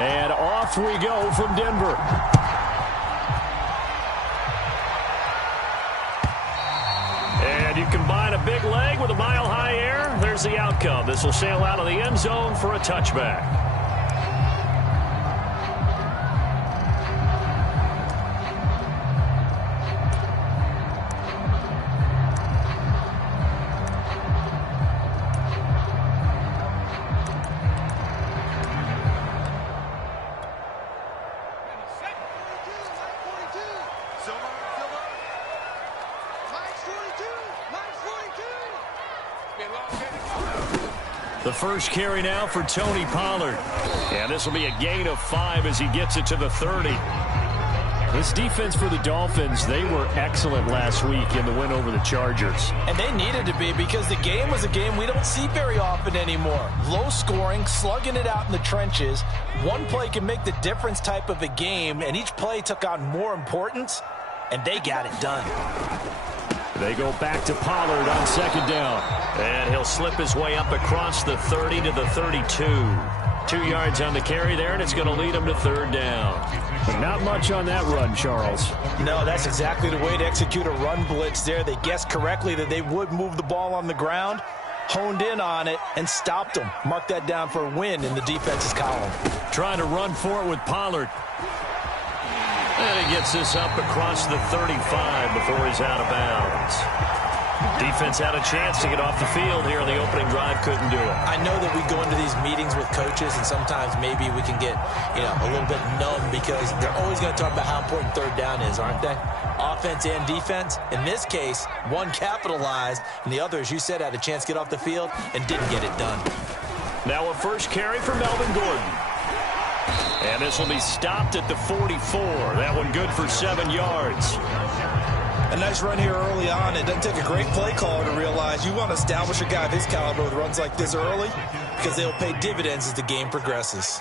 And off we go from Denver. And you combine a big leg with a mile-high air. There's the outcome. This will sail out of the end zone for a touchback. The first carry now for Tony Pollard. And this will be a gain of 5 as he gets it to the 30. This defense for the Dolphins, they were excellent last week in the win over the Chargers. And they needed to be because the game was a game we don't see very often anymore. Low scoring, slugging it out in the trenches. One play can make the difference type of a game, and each play took on more importance, and they got it done. They go back to Pollard on second down. And he'll slip his way up across the 30 to the 32. 2 yards on the carry there, and it's going to lead him to third down. But not much on that run, Charles. No, that's exactly the way to execute a run blitz there. They guessed correctly that they would move the ball on the ground, honed in on it, and stopped them. Mark that down for a win in the defense's column. Trying to run for it with Pollard. And he gets this up across the 35 before he's out of bounds. Defense had a chance to get off the field here in the opening drive, couldn't do it. I know that we go into these meetings with coaches, and sometimes maybe we can get, a little bit numb because they're always going to talk about how important third down is, aren't they? Offense and defense. In this case, one capitalized, and the other, as you said, had a chance to get off the field and didn't get it done. Now a first carry for Melvin Gordon. And this will be stopped at the 44. That one good for 7 yards. A nice run here early on. It doesn't take a great play caller to realize you want to establish a guy of his caliber with runs like this early because they'll pay dividends as the game progresses.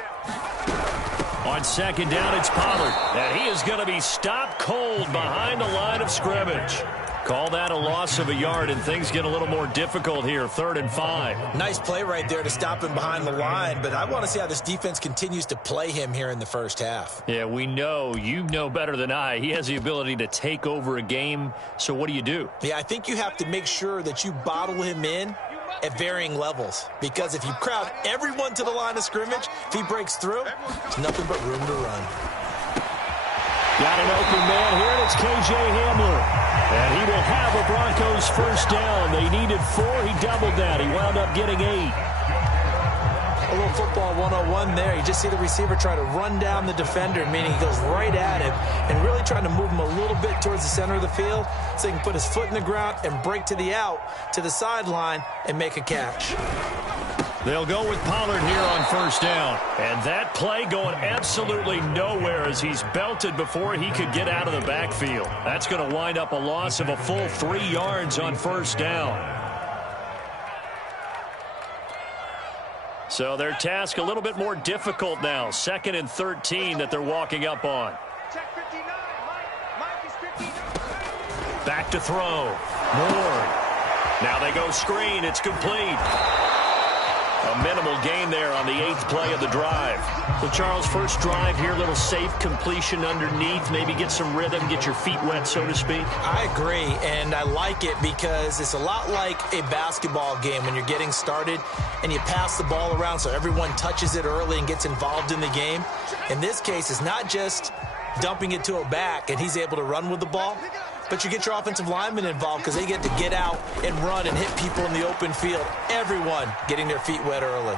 On second down, it's Pollard. And he is going to be stopped cold behind the line of scrimmage. Call that a loss of a yard, and things get a little more difficult here, 3rd and 5. Nice play right there to stop him behind the line, but I want to see how this defense continues to play him here in the first half. Yeah, we know. You know better than I. He has the ability to take over a game, so what do you do? Yeah, I think you have to make sure that you bottle him in at varying levels, because if you crowd everyone to the line of scrimmage, if he breaks through, there's nothing but room to run. Got an open man here, and it's K.J. Hamler. And he will have a Broncos first down. They needed 4. He doubled that. He wound up getting 8. A little football 101 there. You just see the receiver try to run down the defender, meaning he goes right at him and really trying to move him a little bit towards the center of the field so he can put his foot in the ground and break to the out, to the sideline, and make a catch. They'll go with Pollard here on first down. And that play going absolutely nowhere as he's belted before he could get out of the backfield. That's going to wind up a loss of a full 3 yards on first down. So their task a little bit more difficult now. 2nd and 13 that they're walking up on. Back to throw. Moore. Now they go screen. It's complete. A minimal gain there on the 8th play of the drive. So, Charles, first drive here, little safe completion underneath, maybe get some rhythm, get your feet wet, so to speak. I agree, and I like it because it's a lot like a basketball game when you're getting started and you pass the ball around so everyone touches it early and gets involved in the game. In this case, it's not just dumping it to a back and he's able to run with the ball, but you get your offensive linemen involved because they get to get out and run and hit people in the open field. Everyone getting their feet wet early.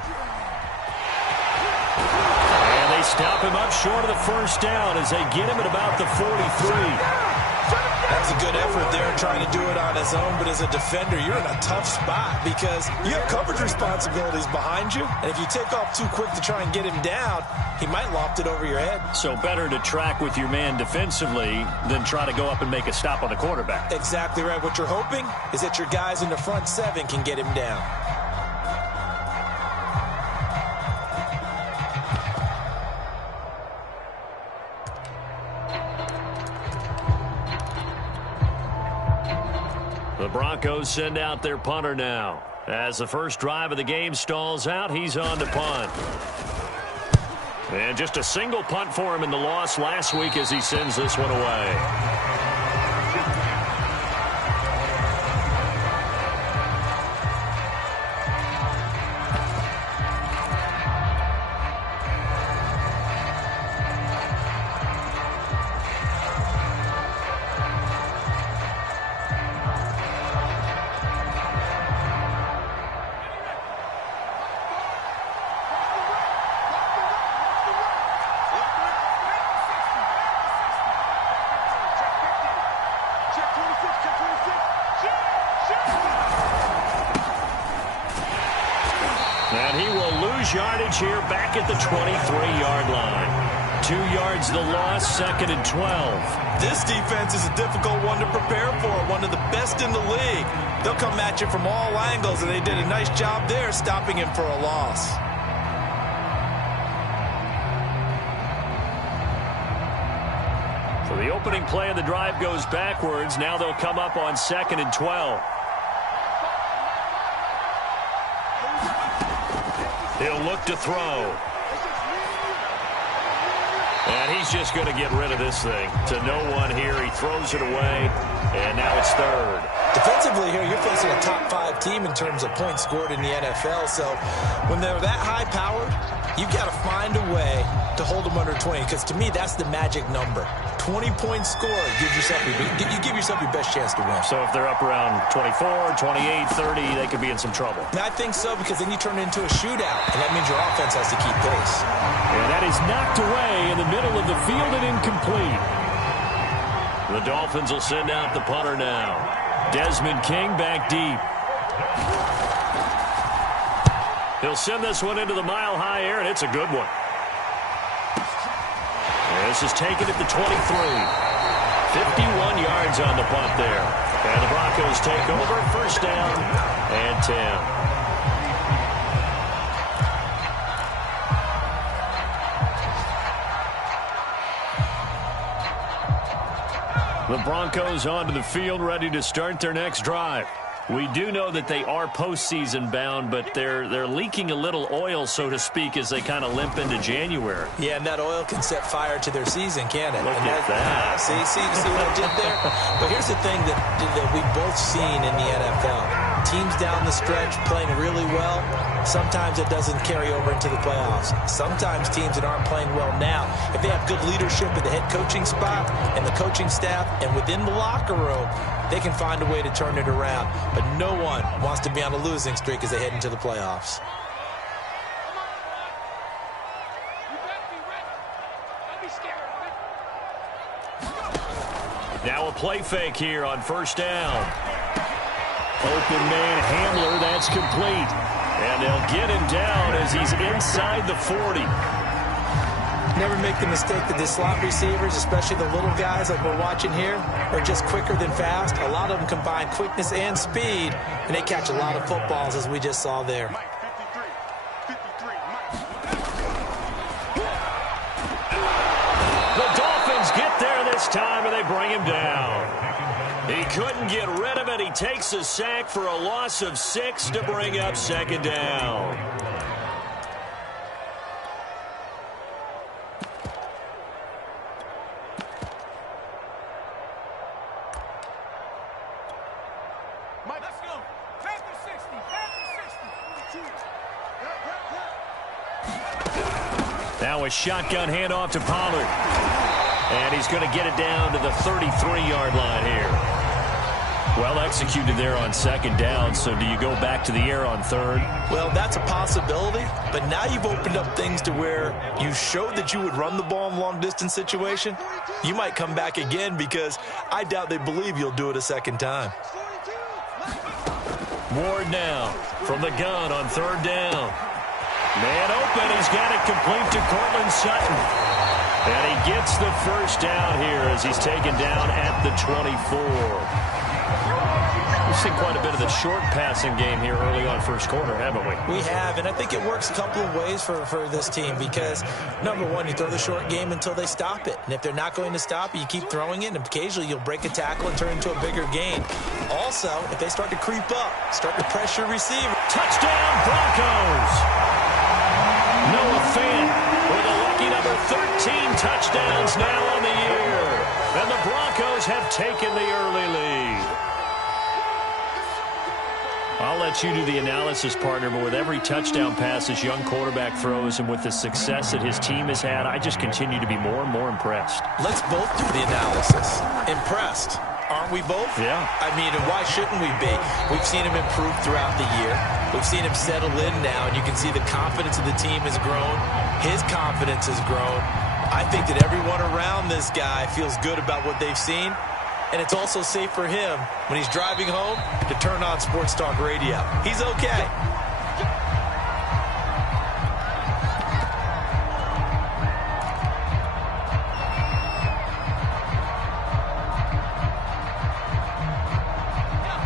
And they stop him up short of the first down as they get him at about the 43. That's a good effort there trying to do it on his own, but as a defender, you're in a tough spot because you have coverage responsibilities behind you, and if you take off too quick to try and get him down, he might loft it over your head. So better to track with your man defensively than try to go up and make a stop on the quarterback. Exactly right. What you're hoping is that your guys in the front 7 can get him down. The Broncos send out their punter now. As the first drive of the game stalls out, he's on to punt. And just a single punt for him in the loss last week as he sends this one away. And he will lose yardage here back at the 23-yard line. 2 yards the loss, 2nd and 12. This defense is a difficult one to prepare for, one of the best in the league. They'll come at you from all angles, and they did a nice job there stopping him for a loss. So the opening play of the drive goes backwards. Now they'll come up on 2nd and 12. He'll look to throw. And he's just going to get rid of this thing to no one here. He throws it away, and now it's 3rd. Defensively here, you're facing a top-5 team in terms of points scored in the NFL. So when they're that high-powered, you've got to find a way to hold them under 20, because to me, that's the magic number. 20-point score gives yourself you give yourself your best chance to win. So if they're up around 24, 28, 30, they could be in some trouble. I think so, because then you turn it into a shootout, and that means your offense has to keep pace. And that is knocked away in the middle of the field and incomplete. The Dolphins will send out the punter now. Desmond King back deep. He'll send this one into the mile-high air, and it's a good one. This is taken at the 23. 51 yards on the punt there. And the Broncos take over, 1st down and 10. The Broncos onto the field, ready to start their next drive. We do know that they are postseason bound, but they're leaking a little oil, so to speak, as they kind of limp into January. Yeah, and that oil can set fire to their season, can't it? Look at that. See what I did there? But here's the thing that we've both seen in the NFL. Teams down the stretch playing really well, sometimes it doesn't carry over into the playoffs. Sometimes teams that aren't playing well now, if they have good leadership at the head coaching spot and the coaching staff and within the locker room, they can find a way to turn it around. But no one wants to be on a losing streak as they head into the playoffs. Now a play fake here on 1st down. Open man Hamler, that's complete. And they'll get him down as he's inside the 40. Never make the mistake that the slot receivers, especially the little guys like we're watching here, are just quicker than fast. A lot of them combine quickness and speed, and they catch a lot of footballs, as we just saw there. The Dolphins get there this time, and they bring him down. He couldn't get rid of it. He takes a sack for a loss of 6 to bring up 2nd down. Now a shotgun handoff to Pollard. And he's going to get it down to the 33-yard line here. Well executed there on 2nd down, so do you go back to the air on 3rd? Well, that's a possibility, but now you've opened up things to where you showed that you would run the ball in a long-distance situation. You might come back again, because I doubt they believe you'll do it a 2nd time. Ward now from the gun on 3rd down. Man open, he's got it complete to Cortland Sutton. And he gets the 1st down here as he's taken down at the 24. We've seen quite a bit of the short passing game here early on 1st quarter, haven't we? We have, and I think it works a couple of ways for this team, because, number one, you throw the short game until they stop it. And if they're not going to stop it, you keep throwing it, and occasionally you'll break a tackle and turn it into a bigger gain. Also, if they start to creep up, start to pressure receiver. Touchdown, Broncos! Noah Fant with a lucky touchdowns now on the year. And the Broncos have taken the early lead. I'll let you do the analysis, partner, but with every touchdown pass this young quarterback throws and with the success that his team has had, I just continue to be more and more impressed. Let's both do the analysis. Impressed. Aren't we both? Yeah. I mean, and why shouldn't we be? We've seen him improve throughout the year. We've seen him settle in now, and you can see the confidence of the team has grown. His confidence has grown. I think that everyone around this guy feels good about what they've seen, and it's also safe for him when he's driving home to turn on Sports Talk Radio. He's okay.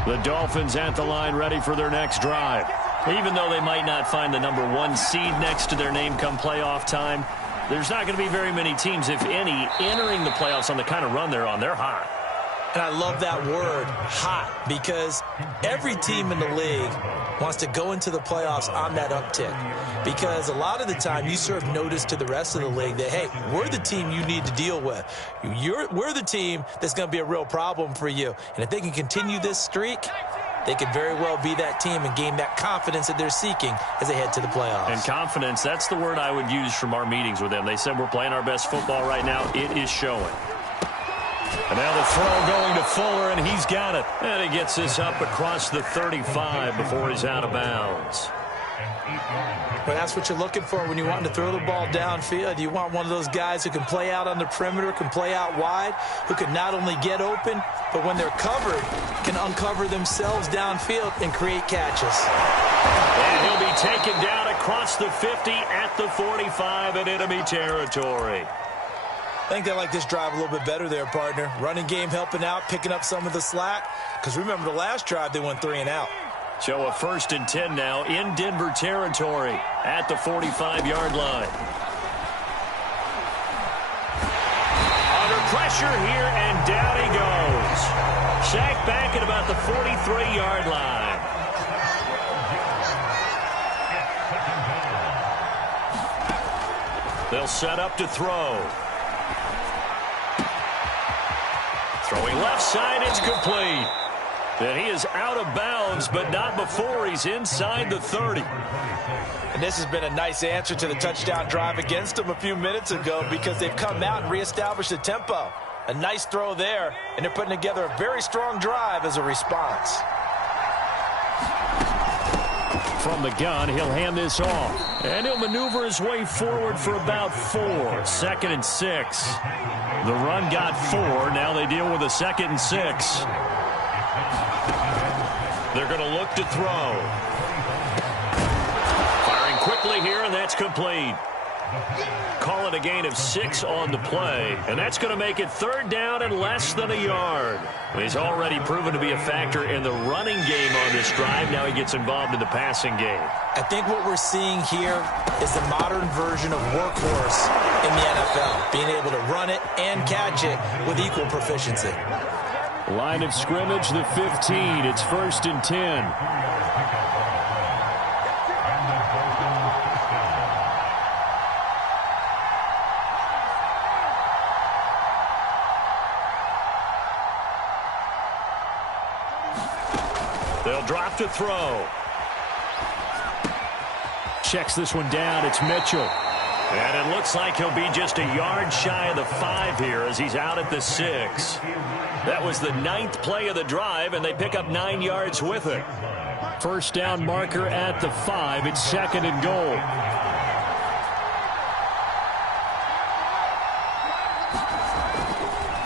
The Dolphins at the line ready for their next drive. Even though they might not find the #1 seed next to their name come playoff time, there's not going to be very many teams, if any, entering the playoffs on the kind of run they're on. They're hot. And I love that word, hot, because every team in the league wants to go into the playoffs on that uptick. Because a lot of the time you serve notice to the rest of the league that, hey, we're the team you need to deal with. We're the team that's going to be a real problem for you. And if they can continue this streak, they could very well be that team and gain that confidence that they're seeking as they head to the playoffs. And confidence, that's the word I would use from our meetings with them. They said we're playing our best football right now. It is showing. And now the throw going to Fuller, and he's got it. And he gets this up across the 35 before he's out of bounds. But that's what you're looking for when you want to throw the ball downfield. You want one of those guys who can play out on the perimeter, can play out wide, who can not only get open, but when they're covered, can uncover themselves downfield and create catches. And he'll be taken down across the 50 at the 45 in enemy territory. I think they like this drive a little bit better there, partner. Running game helping out, picking up some of the slack. Because remember, the last drive, they went 3 and out. So a 1st and 10 now in Denver territory at the 45-yard line. Under pressure here, and down he goes. Sacked back at about the 43-yard line. They'll set up to throw. Throwing left side, it's complete. And he is out of bounds, but not before he's inside the 30. And this has been a nice answer to the touchdown drive against them a few minutes ago because they've come out and reestablished the tempo. A nice throw there, and they're putting together a very strong drive as a response. From the gun, he'll hand this off. And he'll maneuver his way forward for about 4. 2nd and 6. The run got 4. Now they deal with a 2nd and 6. They're going to look to throw. Firing quickly here, and that's complete. Call it a gain of 6 on the play, and that's going to make it 3rd down and less than a yard. He's already proven to be a factor in the running game on this drive. Now he gets involved in the passing game. I think what we're seeing here is the modern version of workhorse in the NFL, being able to run it and catch it with equal proficiency. Line of scrimmage, the 15. It's 1st and 10. They'll drop to throw. Checks this one down. It's Mitchell. And it looks like he'll be just a yard shy of the 5 here as he's out at the 6. That was the 9th play of the drive, and they pick up 9 yards with it. 1st down marker at the 5. It's 2nd and goal.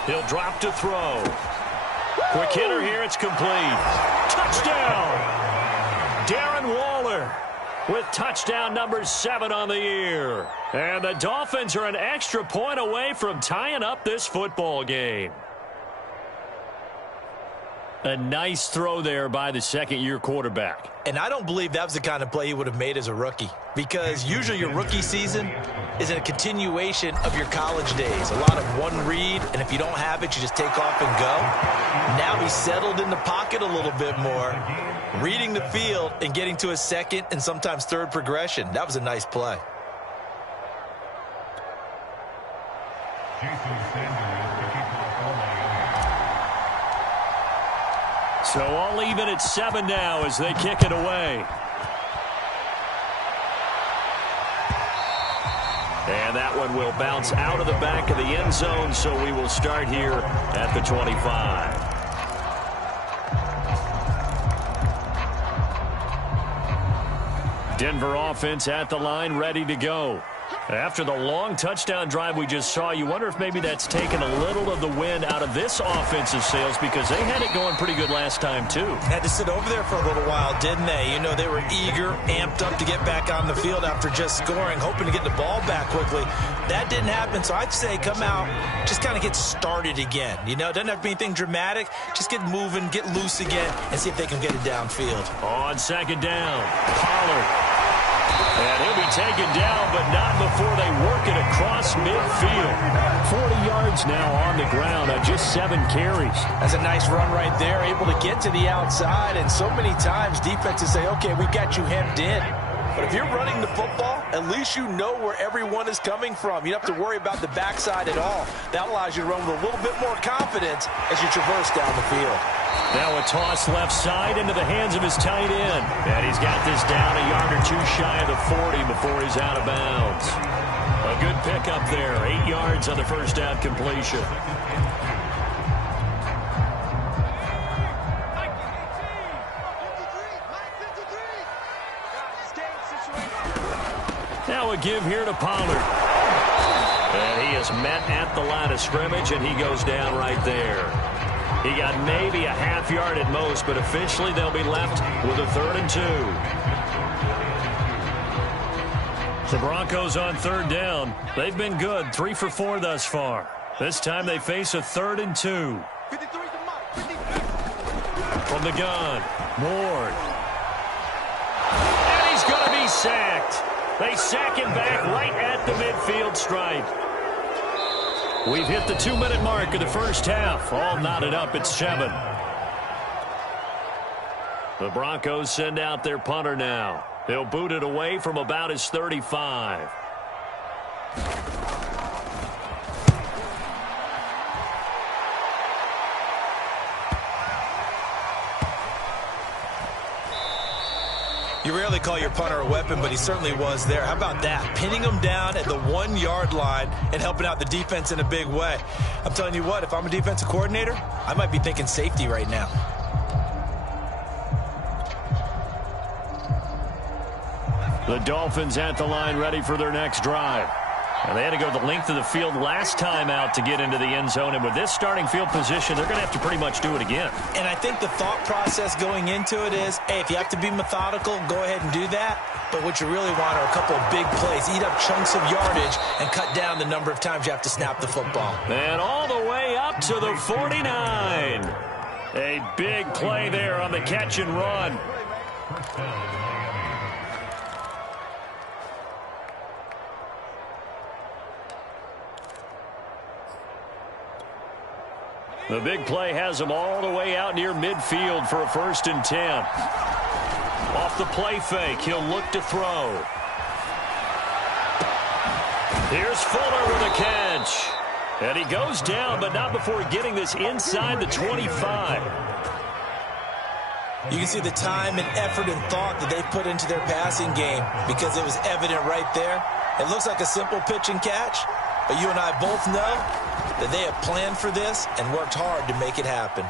He'll drop to throw. Quick hitter here. It's complete. Touchdown! Darren Waller with touchdown number 7 on the year. And the Dolphins are an extra point away from tying up this football game. A nice throw there by the 2nd-year quarterback. And I don't believe that was the kind of play he would have made as a rookie, because usually your rookie season is a continuation of your college days. A lot of one read, and if you don't have it, you just take off and go. Now he's settled in the pocket a little bit more, reading the field and getting to a 2nd and sometimes 3rd progression. That was a nice play. So all even at 7 now as they kick it away. And that one will bounce out of the back of the end zone, so we will start here at the 25. Denver offense at the line, ready to go. After the long touchdown drive we just saw, you wonder if maybe that's taken a little of the wind out of this offensive sails, because they had it going pretty good last time, too. Had to sit over there for a little while, didn't they? You know, they were eager, amped up to get back on the field after just scoring, hoping to get the ball back quickly. That didn't happen, so I'd say come out, just kind of get started again. You know, it doesn't have to be anything dramatic. Just get moving, get loose again, and see if they can get it downfield. On second down, Pollard. And he'll be taken down, but not before they work it across midfield. 40 yards now on the ground on just 7 carries. That's a nice run right there, able to get to the outside. And so many times defenses say, okay, we got you hemmed in. But if you're running the football, at least you know where everyone is coming from. You don't have to worry about the backside at all. That allows you to run with a little bit more confidence as you traverse down the field. Now a toss left side into the hands of his tight end. And he's got this down a yard or 2 shy of the 40 before he's out of bounds. A good pickup there. 8 yards on the first down completion. Now a give here to Pollard. And he is met at the line of scrimmage, and he goes down right there. He got maybe a half yard at most, but officially they'll be left with a 3rd and 2. The Broncos on 3rd down. They've been good, 3 for 4 thus far. This time they face a 3rd and 2. From the gun, Ward. And he's going to be sacked. They sack him back right at the midfield stripe. We've hit the 2-minute mark of the first half. All knotted up at 7. The Broncos send out their punter now. They'll boot it away from about his 35. You rarely call your punter a weapon, but he certainly was there. How about that? Pinning him down at the 1-yard line and helping out the defense in a big way. I'm telling you what, if I'm a defensive coordinator, I might be thinking safety right now. The Dolphins at the line, ready for their next drive. And they had to go the length of the field last time out to get into the end zone. And with this starting field position, they're going to have to pretty much do it again. And I think the thought process going into it is, hey, if you have to be methodical, go ahead and do that. But what you really want are a couple of big plays. Eat up chunks of yardage and cut down the number of times you have to snap the football. And all the way up to the 49. A big play there on the catch and run. The big play has him all the way out near midfield for a 1st and 10. Off the play fake, he'll look to throw. Here's Fuller with a catch. And he goes down, but not before getting this inside the 25. You can see the time and effort and thought that they put into their passing game because it was evident right there. It looks like a simple pitch and catch, but you and I both know that they have planned for this and worked hard to make it happen.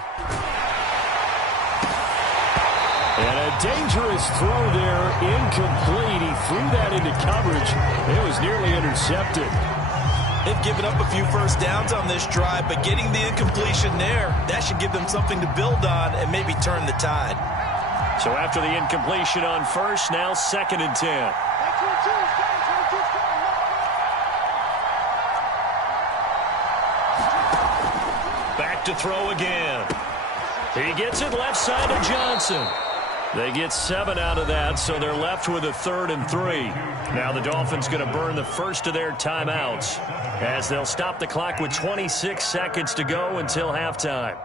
And a dangerous throw there, incomplete. He threw that into coverage. It was nearly intercepted. They've given up a few first downs on this drive, but getting the incompletion there, that should give them something to build on and maybe turn the tide. So after the incompletion on first, now 2nd and 10. Back to throw again. He gets it left side to Johnson. They get 7 out of that, so they're left with a 3rd and 3. Now the Dolphins going to burn the first of their timeouts as they'll stop the clock with 26 seconds to go until halftime.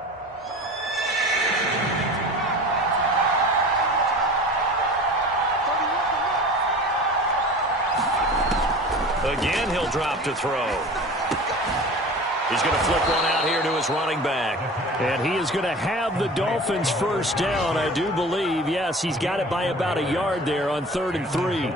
Again, he'll drop to throw. He's going to flip one out here to his running back. And he is going to have the Dolphins first down, I do believe. Yes, he's got it by about a yard there on 3rd and 3.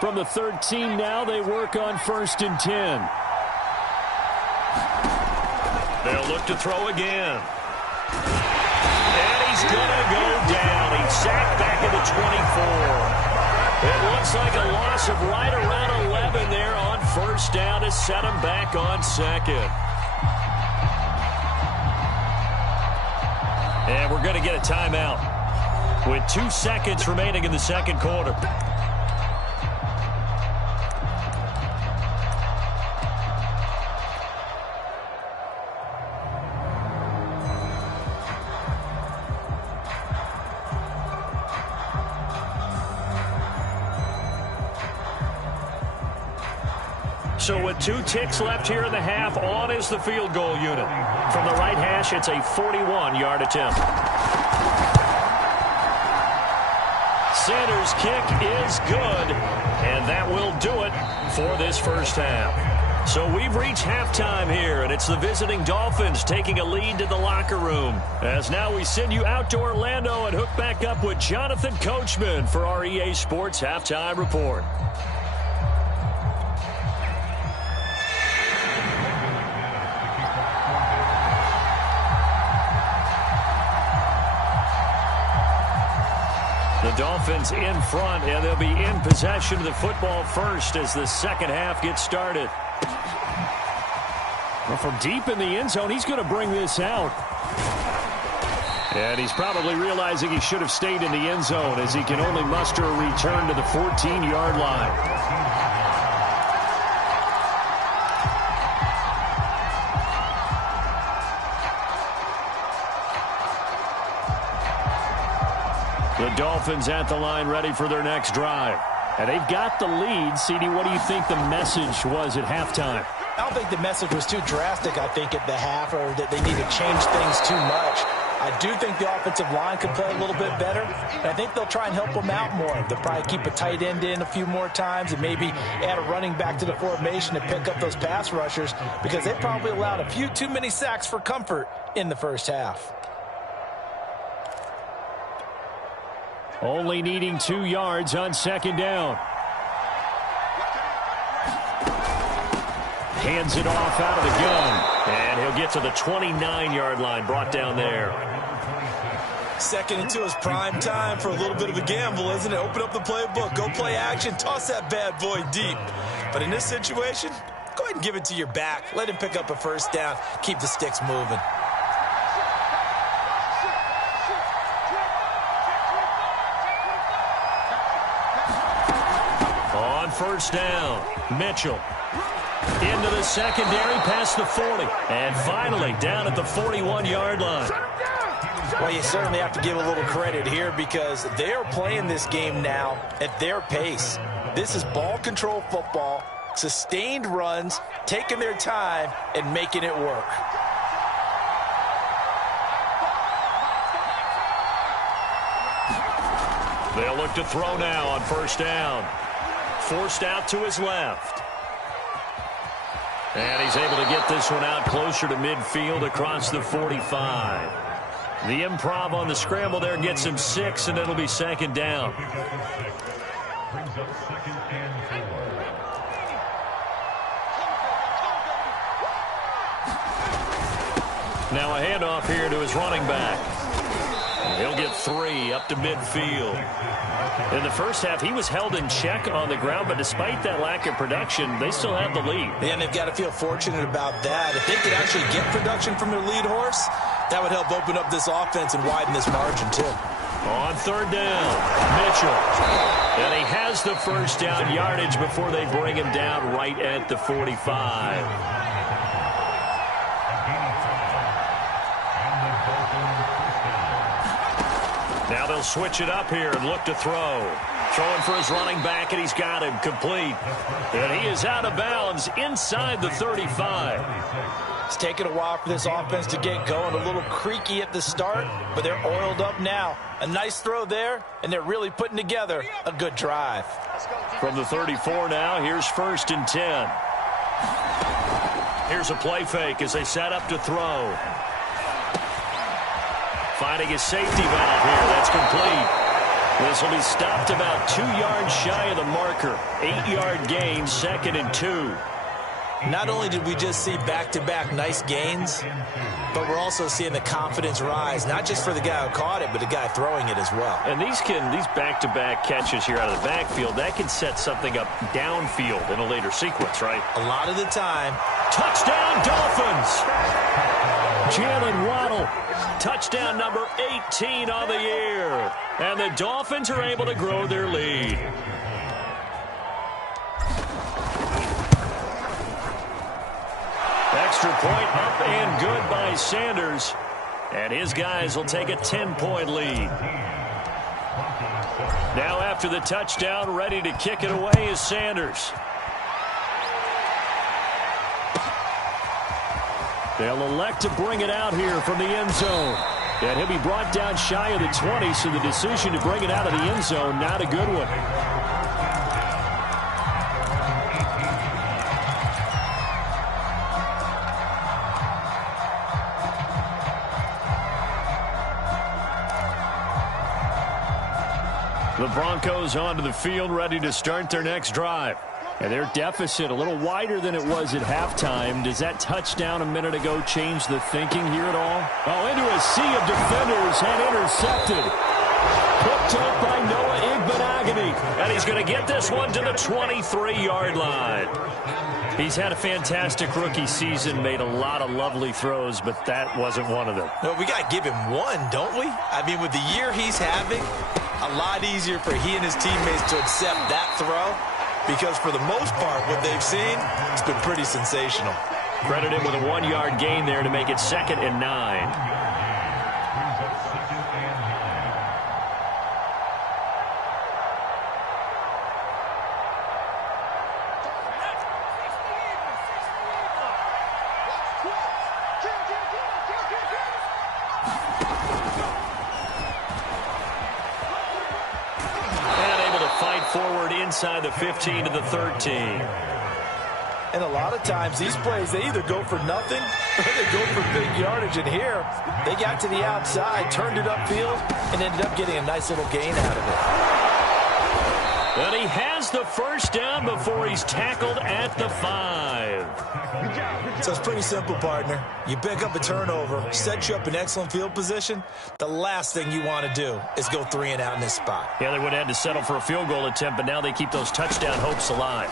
From the 13 now, they work on 1st and 10. They'll look to throw again. And he's going to go down. He's sacked back at the 24. It looks like a loss of right around 11 there on 1st down to set him back on 2nd. And we're going to get a timeout with 2 seconds remaining in the 2nd quarter. So with 2 ticks left here in the half, on is the field goal unit. From the right hash, it's a 41-yard attempt. Sanders' kick is good, and that will do it for this first half. So we've reached halftime here, and it's the visiting Dolphins taking a lead to the locker room. As now we send you out to Orlando and hook back up with Jonathan Coachman for our EA Sports Halftime Report. The Dolphins in front, and they'll be in possession of the football first as the second half gets started. Well, from deep in the end zone, he's going to bring this out. And he's probably realizing he should have stayed in the end zone as he can only muster a return to the 14-yard line. The Dolphins at the line ready for their next drive. And they've got the lead. CD, what do you think the message was at halftime? I don't think the message was too drastic, I think, at the half, or that they need to change things too much. I do think the offensive line could play a little bit better, and I think they'll try and help them out more. They'll probably keep a tight end in a few more times and maybe add a running back to the formation to pick up those pass rushers, because they probably allowed a few too many sacks for comfort in the first half. Only needing 2 yards on 2nd down. Hands it off out of the gun. And he'll get to the 29-yard line, brought down there. 2nd and 2 is prime time for a little bit of a gamble, isn't it? Open up the playbook, go play action, toss that bad boy deep. But in this situation, go ahead and give it to your back. Let him pick up a first down, keep the sticks moving. On 1st down, Mitchell into the secondary past the 40. And finally down at the 41-yard line. Well, you certainly have to give a little credit here because they're playing this game now at their pace. This is ball control football, sustained runs, taking their time and making it work. They'll look to throw now on 1st down. Forced out to his left. And he's able to get this one out closer to midfield across the 45. The improv on the scramble there gets him 6, and it'll be 2nd down. Now a handoff here to his running back. He'll get 3 up to midfield. In the first half, he was held in check on the ground, but despite that lack of production, they still have the lead. And they've got to feel fortunate about that. If they could actually get production from their lead horse, that would help open up this offense and widen this margin, too. On 3rd down, Mitchell. And he has the first down yardage before they bring him down right at the 45. Now they'll switch it up here and look to throw. Throwing for his running back, and he's got him complete. And he is out of bounds inside the 35. It's taken a while for this offense to get going. A little creaky at the start, but they're oiled up now. A nice throw there, and they're really putting together a good drive. From the 34 now, here's 1st and 10. Here's a play fake as they set up to throw. Finding a safety valve here. That's complete. This will be stopped about 2 yards shy of the marker. 8-yard gain, 2nd and 2. Not only did we just see back-to-back nice gains, but we're also seeing the confidence rise, not just for the guy who caught it, but the guy throwing it as well. And these back-to-back catches here out of the backfield, that can set something up downfield in a later sequence, right? A lot of the time. Touchdown, Dolphins! Jalen Waddle, touchdown number 18 on the year. And the Dolphins are able to grow their lead. Extra point up and good by Sanders. And his guys will take a 10-point lead. Now after the touchdown, ready to kick it away is Sanders. They'll elect to bring it out here from the end zone. And he'll be brought down shy of the 20, so the decision to bring it out of the end zone, not a good one. The Broncos onto the field, ready to start their next drive. And their deficit a little wider than it was at halftime. Does that touchdown a minute ago change the thinking here at all? Oh, into a sea of defenders and intercepted. Picked up by Noah Igbenogany. And he's going to get this one to the 23-yard line. He's had a fantastic rookie season, made a lot of lovely throws, but that wasn't one of them. Well, we got to give him one, don't we? I mean, with the year he's having, a lot easier for he and his teammates to accept that throw. Because for the most part, what they've seen, it's been pretty sensational. Credit him with a 1-yard gain there to make it 2nd and 9. Inside the 15 to the 13. And a lot of times these plays, they either go for nothing or they go for big yardage. And here, they got to the outside, turned it upfield, and ended up getting a nice little gain out of it. And he has the first down before he's tackled at the 5. So it's pretty simple, partner. You pick up a turnover, set you up in excellent field position. The last thing you want to do is go 3 and out in this spot. Yeah, they would have had to settle for a field goal attempt, but now they keep those touchdown hopes alive.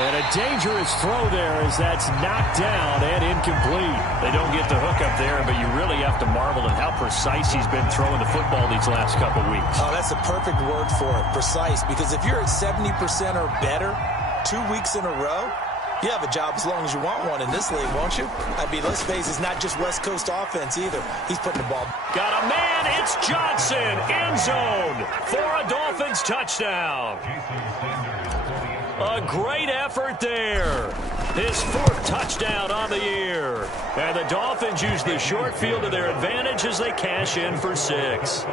And a dangerous throw there as that's knocked down and incomplete. They don't get the hook up there, but you really have to marvel at how precise he's been throwing the football these last couple weeks. Oh, that's a perfect word for it, precise, because if you're at 70% or better 2 weeks in a row, you have a job as long as you want one in this league, won't you? I mean, let's face it, it's not just West Coast offense either. He's putting the ball. Got a man, it's Johnson, end zone for a Dolphins touchdown. A great effort there. His 4th touchdown on the year. And the Dolphins use the short field to their advantage as they cash in for 6.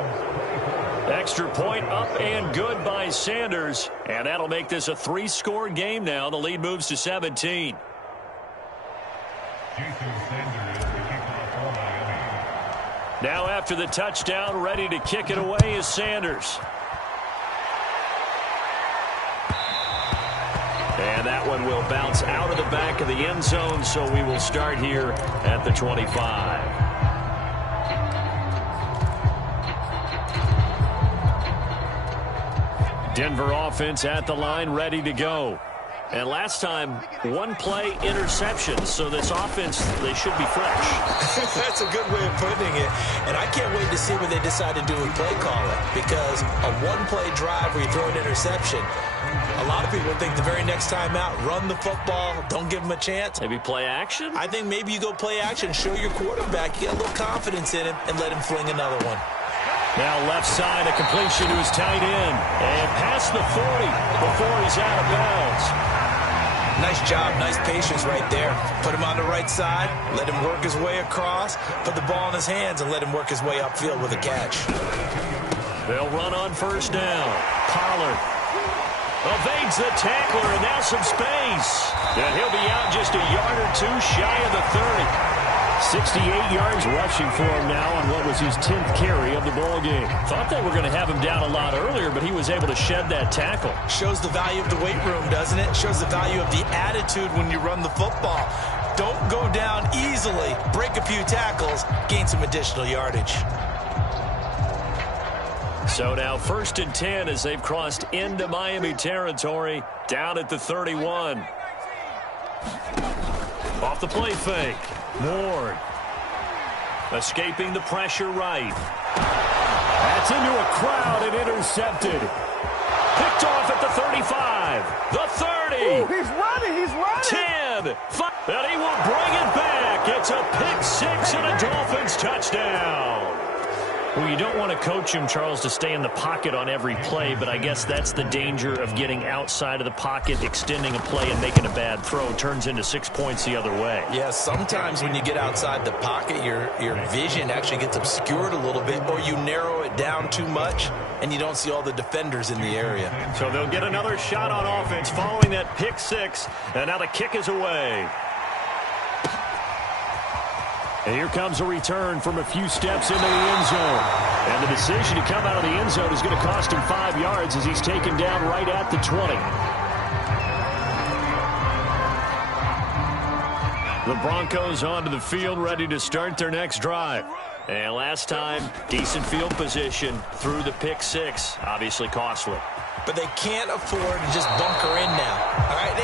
Extra point up and good by Sanders. And that'll make this a 3-score game now. The lead moves to 17. Now after the touchdown, ready to kick it away is Sanders. And that one will bounce out of the back of the end zone, so we will start here at the 25. Denver offense at the line, ready to go. And last time, 1-play interception, so this offense, they should be fresh. That's a good way of putting it. And I can't wait to see what they decide to do with play calling, because a 1-play drive where you throw an interception, a lot of people think the very next time out, run the football, don't give them a chance. Maybe play action? I think maybe you go play action, show your quarterback you got a little confidence in him, and let him fling another one. Now left side, a completion to his tight end. And past the 40 before he's out of bounds. Nice job, nice patience right there. Put him on the right side, let him work his way across, put the ball in his hands, and let him work his way upfield with a catch. They'll run on first down. Pollard evades the tackler, and now some space. And he'll be out just a yard or two shy of the 30. 68 yards rushing for him now on what was his 10th carry of the ball game. Thought they were going to have him down a lot earlier, but he was able to shed that tackle. Shows the value of the weight room, doesn't it? Shows the value of the attitude when you run the football. Don't go down easily. Break a few tackles, gain some additional yardage. So now 1st and 10 as they've crossed into Miami territory, down at the 31. Off the play fake. Ward escaping the pressure right. That's into a crowd and intercepted. Picked off at the 35. The 30. Ooh, he's running. 10. 5. And he will bring it back. It's a pick six and a Dolphins touchdown. Well, you don't want to coach him, Charles, to stay in the pocket on every play, but I guess that's the danger of getting outside of the pocket, extending a play, and making a bad throw. Turns into 6 points the other way. Yeah, sometimes when you get outside the pocket, your vision actually gets obscured a little bit, or you narrow it down too much, and you don't see all the defenders in the area. So they'll get another shot on offense following that pick six, and now the kick is away. And here comes a return from a few steps into the end zone. And the decision to come out of the end zone is going to cost him 5 yards as he's taken down right at the 20. The Broncos onto the field, ready to start their next drive. And last time, decent field position through the pick six. Obviously costly. But they can't afford to just bunker in now. All right,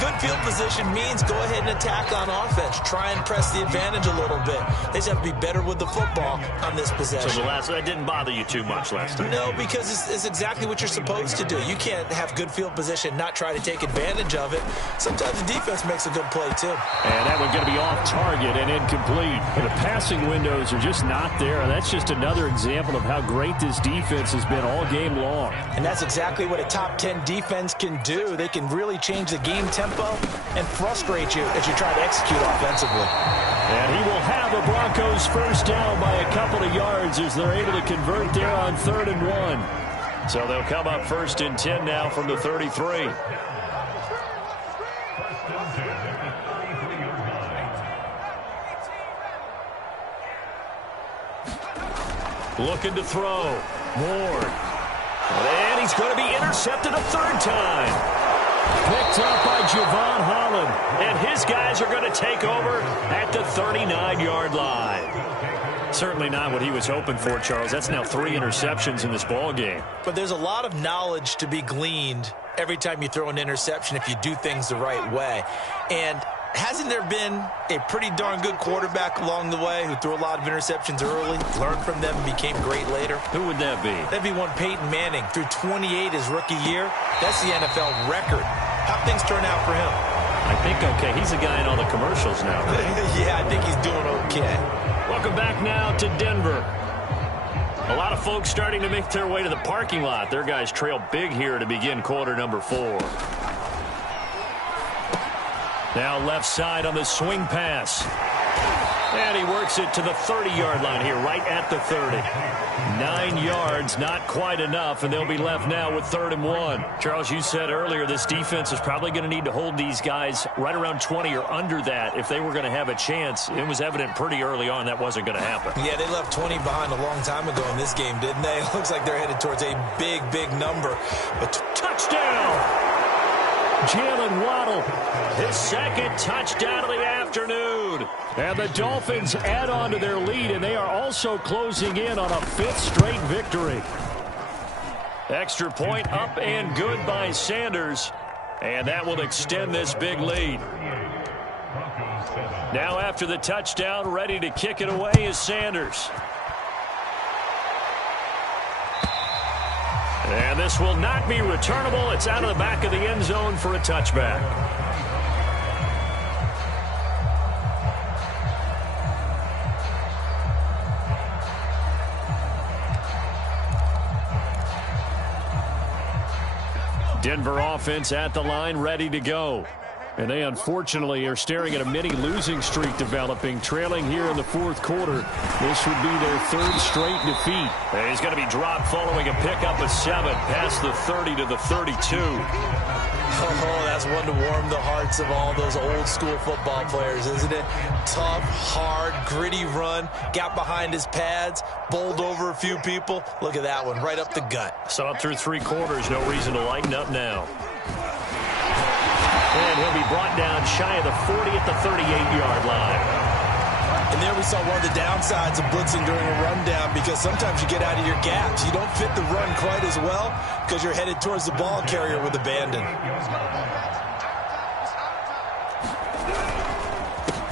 good field position means go ahead and attack on offense. Try and press the advantage a little bit. They just have to be better with the football on this possession. So that didn't bother you too much last time? No, because it's exactly what you're supposed to do. You can't have good field position, not try to take advantage of it. Sometimes the defense makes a good play, too. And that one's going to be off target and incomplete. The passing windows are just not there. That's just another example of how great this defense has been all game long. And that's exactly what a top 10 defense can do. They can really change the game tempo and frustrate you as you try to execute offensively. And he will have the Broncos first down by a couple of yards as they're able to convert there on 3rd and 1. So they'll come up 1st and 10 now from the 33. Looking to throw. Ward. And he's going to be intercepted a 3rd time. Picked up by Javon Holland. And his guys are going to take over at the 39-yard line. Certainly not what he was hoping for, Charles. That's now 3 interceptions in this ball game. But there's a lot of knowledge to be gleaned every time you throw an interception if you do things the right way. And hasn't there been a pretty darn good quarterback along the way who threw a lot of interceptions early, learned from them, and became great later? Who would that be? That'd be one Peyton Manning. Threw 28 his rookie year. That's the NFL record. How'd things turn out for him? I think okay. He's a guy in all the commercials now. Yeah, I think he's doing okay. Welcome back now to Denver. A lot of folks starting to make their way to the parking lot. Their guys trail big here to begin quarter number 4. Now left side on the swing pass. And he works it to the 30-yard line here, right at the 30. 9 yards, not quite enough, and they'll be left now with 3rd and 1. Charles, you said earlier this defense is probably going to need to hold these guys right around 20 or under that if they were going to have a chance. It was evident pretty early on that wasn't going to happen. Yeah, they left 20 behind a long time ago in this game, didn't they? It looks like they're headed towards a big, big number. But touchdown! Jalen Waddle, his 2nd touchdown of the afternoon. And the Dolphins add on to their lead, and they are also closing in on a 5th straight victory. Extra point up and good by Sanders, and that will extend this big lead. Now after the touchdown, ready to kick it away is Sanders. And this will not be returnable. It's out of the back of the end zone for a touchback. Denver offense at the line, ready to go. And they unfortunately are staring at a mini losing streak developing, trailing here in the fourth quarter. This would be their third straight defeat. And he's going to be dropped following a pickup of 7 past the 30 to the 32. Oh, that's one to warm the hearts of all those old school football players, isn't it? Tough, hard, gritty run, got behind his pads, bowled over a few people. Look at that one, right up the gut. Saw it through 3 quarters, no reason to lighten up now. And he'll be brought down shy of the 40 at the 38-yard line. And there we saw one of the downsides of blitzing during a rundown, because sometimes you get out of your gaps. You don't fit the run quite as well because you're headed towards the ball carrier with abandon.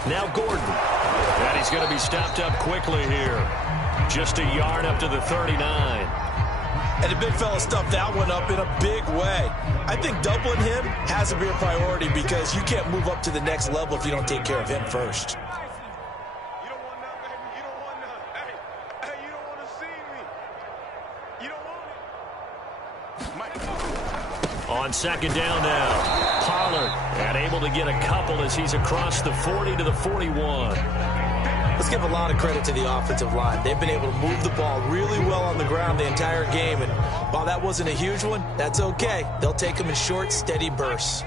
Now Gordon. And he's going to be stopped up quickly here. Just a yard up to the 39. And the big fella stuffed that one up in a big way. I think doubling him has to be a priority, because you can't move up to the next level if you don't take care of him first. On second down now, Pollard, and able to get a couple as he's across the 40 to the 41. Let's give a lot of credit to the offensive line. They've been able to move the ball really well on the ground the entire game, and while that wasn't a huge one, that's okay. They'll take them in short, steady bursts.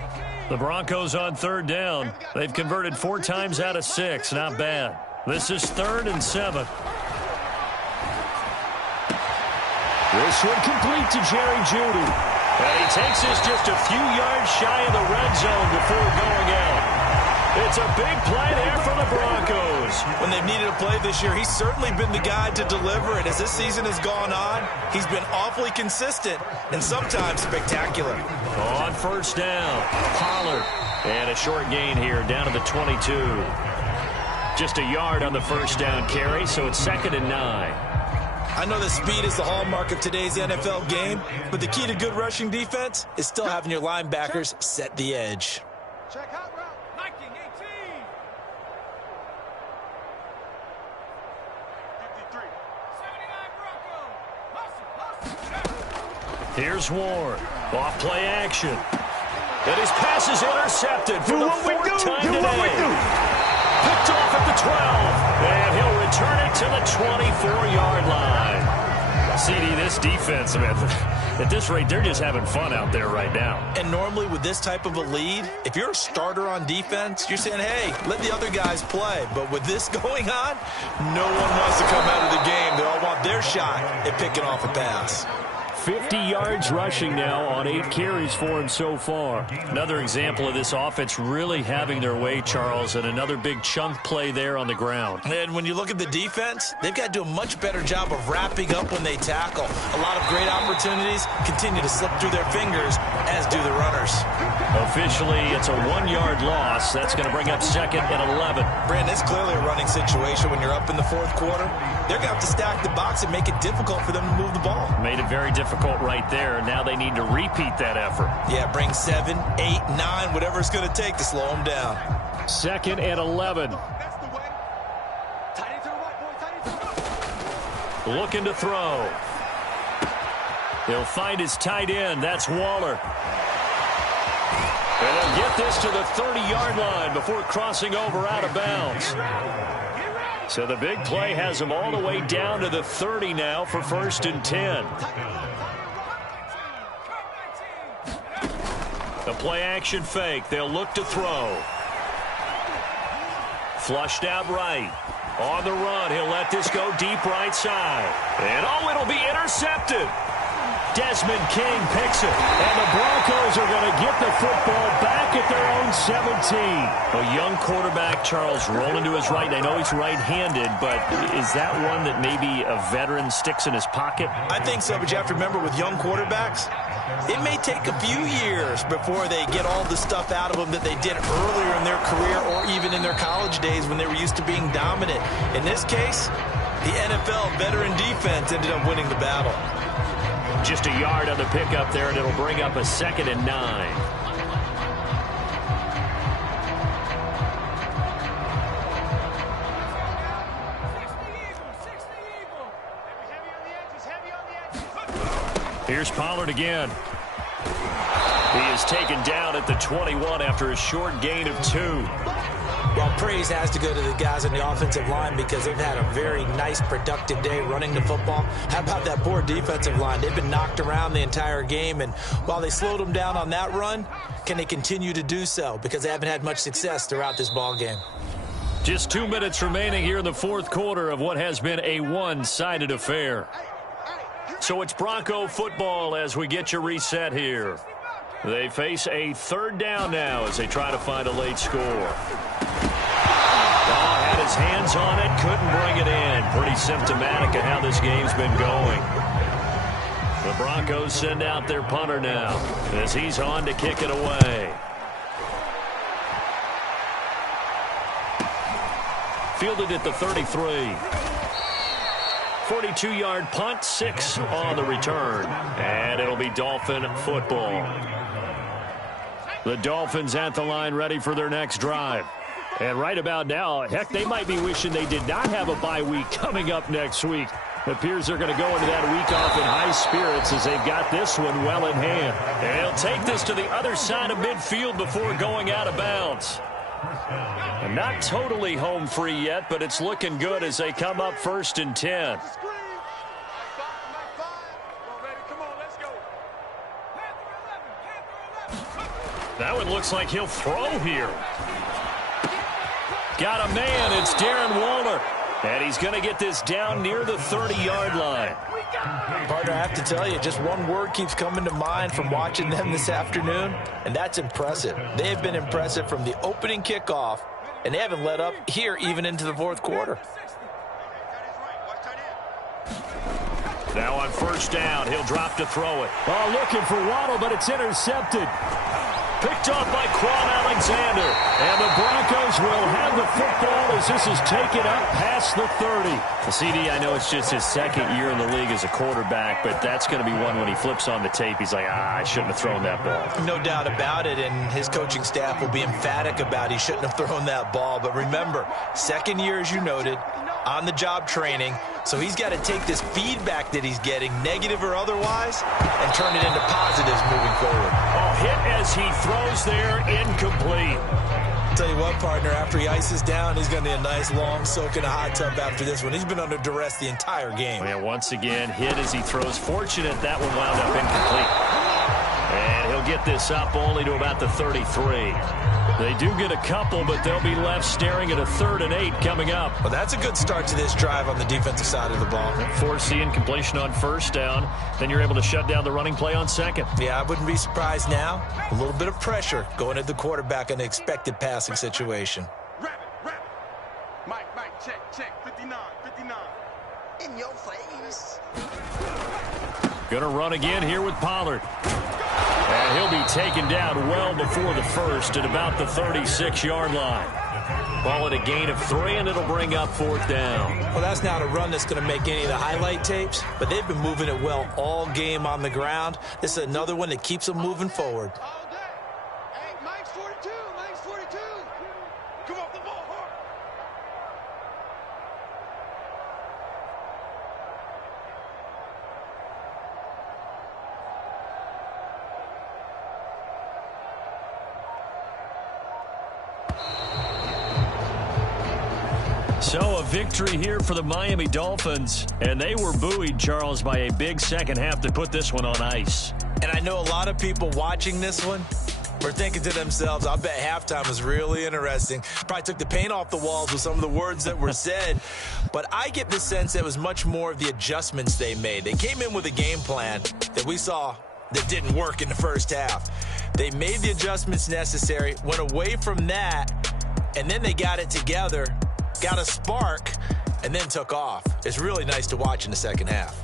The Broncos on third down. They've converted 4 times out of 6. Not bad. This is 3rd and 7. This one complete to Jerry Jeudy. And he takes this just a few yards shy of the red zone before going out. It's a big play there for the Broncos. When they've needed a play this year, he's certainly been the guy to deliver. And as this season has gone on, he's been awfully consistent and sometimes spectacular. On first down, Pollard. And a short gain here down to the 22. Just a yard on the first down carry, so it's 2nd and 9. I know that speed is the hallmark of today's NFL game, but the key to good rushing defense is still having your linebackers set the edge. Check out route 1918. 53. 79 Broncos. Here's Ward. Off play action. And his pass is intercepted for the 4th time today. Picked off at the 12. And he'll return it to the 24-yard line. CD, this defense, man, at this rate, they're just having fun out there right now. And normally with this type of a lead, if you're a starter on defense, you're saying, hey, let the other guys play. But with this going on, no one wants to come out of the game. They all want their shot at picking off a pass. 50 yards rushing now on 8 carries for him so far. Another example of this offense really having their way, Charles, and another big chunk play there on the ground. And when you look at the defense, they've got to do a much better job of wrapping up when they tackle. A lot of great opportunities continue to slip through their fingers, as do the runners. Officially, it's a 1-yard loss. That's going to bring up 2nd and 11. Brandon, it's clearly a running situation when you're up in the 4th quarter. They're going to have to stack the box and make it difficult for them to move the ball. Made it very difficult right there. Now they need to repeat that effort. Yeah, bring 7, 8, 9, whatever it's going to take to slow them down. 2nd and 11. That's the way. Tight end to the right, boy. Tight end to the right. Looking to throw. He'll find his tight end. That's Waller. And they'll get this to the 30-yard line before crossing over out of bounds. So the big play has him all the way down to the 30 now for 1st and 10. The play action fake. They'll look to throw. Flushed out right. On the run, he'll let this go deep right side. And oh, it'll be intercepted. Desmond King picks it. And the Broncos are going to get the football back at their own 17. A young quarterback, Charles, rolling to his right. I know he's right-handed, but is that one that maybe a veteran sticks in his pocket? I think so, but you have to remember with young quarterbacks, it may take a few years before they get all the stuff out of them that they did earlier in their career or even in their college days when they were used to being dominant. In this case, the NFL veteran defense ended up winning the battle. Just a yard on the pickup there, and it'll bring up a 2nd and 9. Here's Pollard again. He is taken down at the 21 after a short gain of 2. Well, praise has to go to the guys on the offensive line because they've had a very nice, productive day running the football. How about that poor defensive line? They've been knocked around the entire game, and while they slowed them down on that run, can they continue to do so? Because they haven't had much success throughout this ball game. Just 2 minutes remaining here in the fourth quarter of what has been a one-sided affair. So it's Bronco football as we get you reset here. They face a third down now as they try to find a late score. Had his hands on it, couldn't bring it in. Pretty symptomatic of how this game's been going. The Broncos send out their punter now as he's on to kick it away. Fielded at the 33. 42-yard punt, 6 on the return. And it'll be Dolphin football. The Dolphins at the line ready for their next drive. And right about now, heck, they might be wishing they did not have a bye week coming up next week. It appears they're going to go into that week off in high spirits as they've got this one well in hand. And they'll take this to the other side of midfield before going out of bounds. And not totally home free yet, but it's looking good as they come up 1st and 10. That one looks like he'll throw here. Got a man. It's Darren Waller. And he's going to get this down near the 30-yard line. Partner, I have to tell you, just one word keeps coming to mind from watching them this afternoon, and that's impressive. They have been impressive from the opening kickoff, and they haven't let up here even into the fourth quarter. Now on 1st down, he'll drop to throw it. Oh, looking for Waddle, but it's intercepted. Picked off by Quan Alexander. And the Broncos will have the football as this is taken up past the 30. The CD, I know it's just his second year in the league as a quarterback, but that's going to be one when he flips on the tape. He's like, I shouldn't have thrown that ball. No doubt about it, and his coaching staff will be emphatic about he shouldn't have thrown that ball. But remember, second year, as you noted, on-the-job training. So he's got to take this feedback that he's getting, negative or otherwise, and turn it into positives moving forward. Oh, hit as he throws there, incomplete. I'll tell you what, partner, after he ices down, he's going to need a nice long soak in a hot tub after this one. He's been under duress the entire game. Yeah, once again, hit as he throws. Fortunate that one wound up incomplete. And he'll get this up only to about the 33. They do get a couple, but they'll be left staring at a 3rd and 8 coming up. Well, that's a good start to this drive on the defensive side of the ball. Force the incompletion on 1st down. Then you're able to shut down the running play on 2nd. Yeah, I wouldn't be surprised now. A little bit of pressure going at the quarterback in an expected passing situation. Rabbit. Mike, check. 59. In your face. Gonna run again here with Pollard. And he'll be taken down well before the 1st at about the 36-yard line. Ball at a gain of 3, and it'll bring up 4th down. Well, that's not a run that's going to make any of the highlight tapes, but they've been moving it well all game on the ground. This is another one that keeps them moving forward. All day. Hey, Mike's 42. Come off the ball hard. So a victory here for the Miami Dolphins. And they were buoyed, Charles, by a big second half to put this one on ice. And I know a lot of people watching this one were thinking to themselves, I bet halftime was really interesting. Probably took the paint off the walls with some of the words that were said. But I get the sense that it was much more of the adjustments they made. They came in with a game plan that we saw that didn't work in the first half. They made the adjustments necessary, went away from that, and then they got it together, got a spark, and then took off. It's really nice to watch in the second half.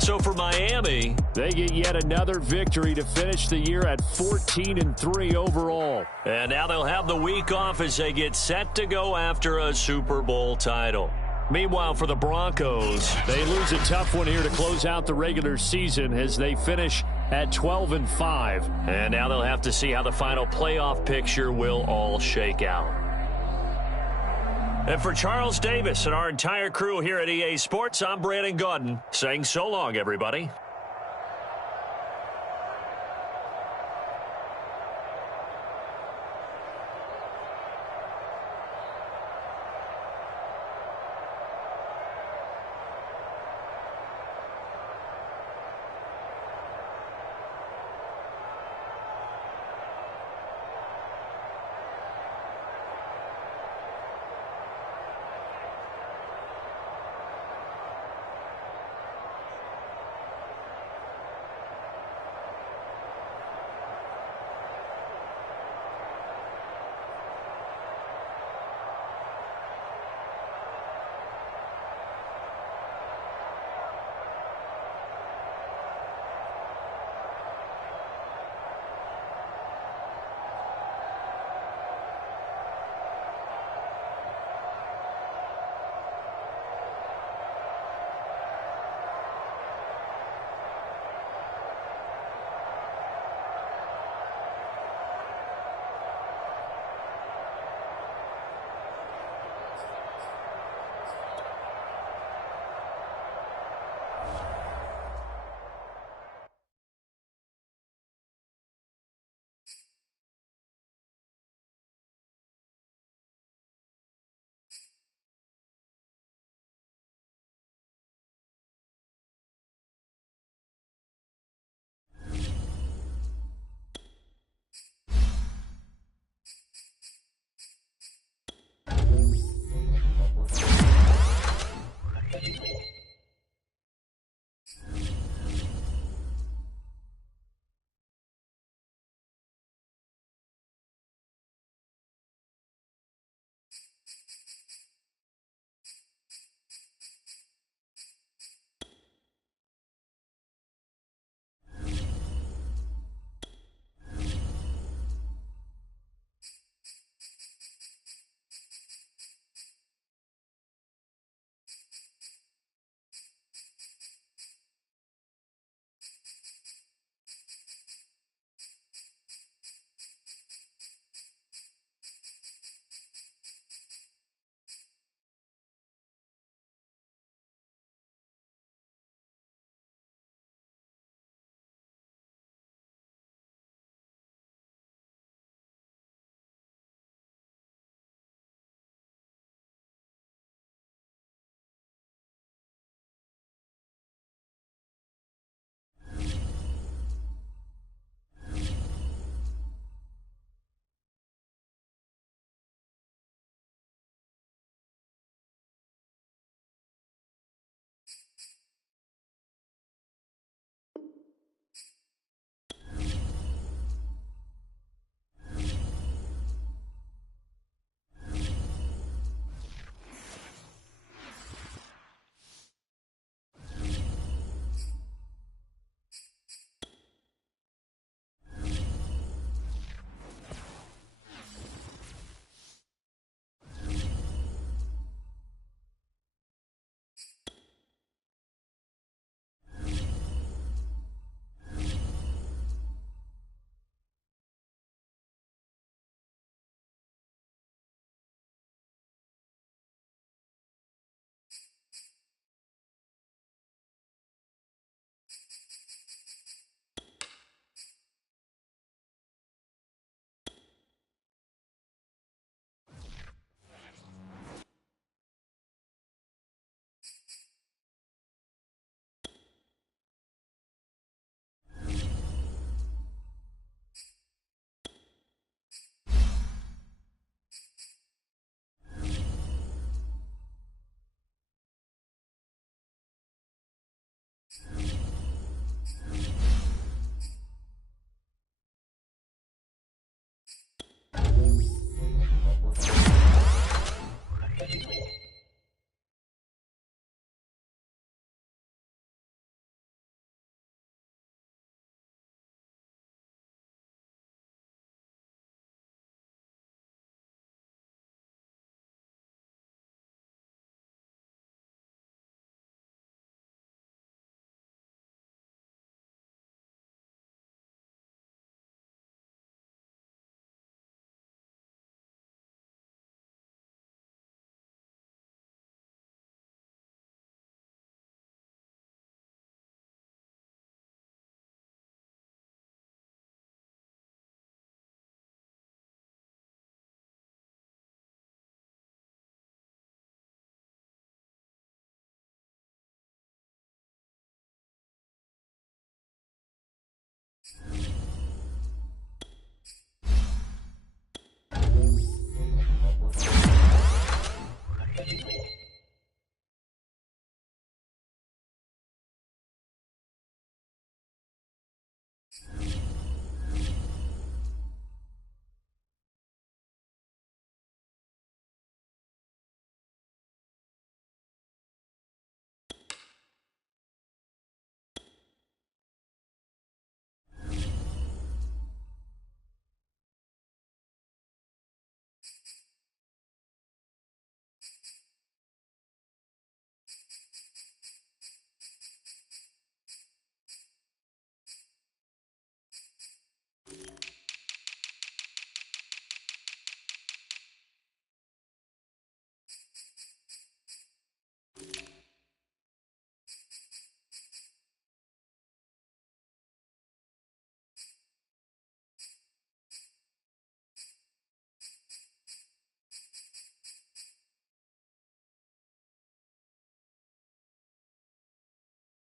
So for Miami, they get yet another victory to finish the year at 14-3 overall. And now they'll have the week off as they get set to go after a Super Bowl title. Meanwhile, for the Broncos, they lose a tough one here to close out the regular season as they finish at 12-5. And now they'll have to see how the final playoff picture will all shake out. And for Charles Davis and our entire crew here at EA Sports, I'm Brandon Gaudin saying so long, everybody.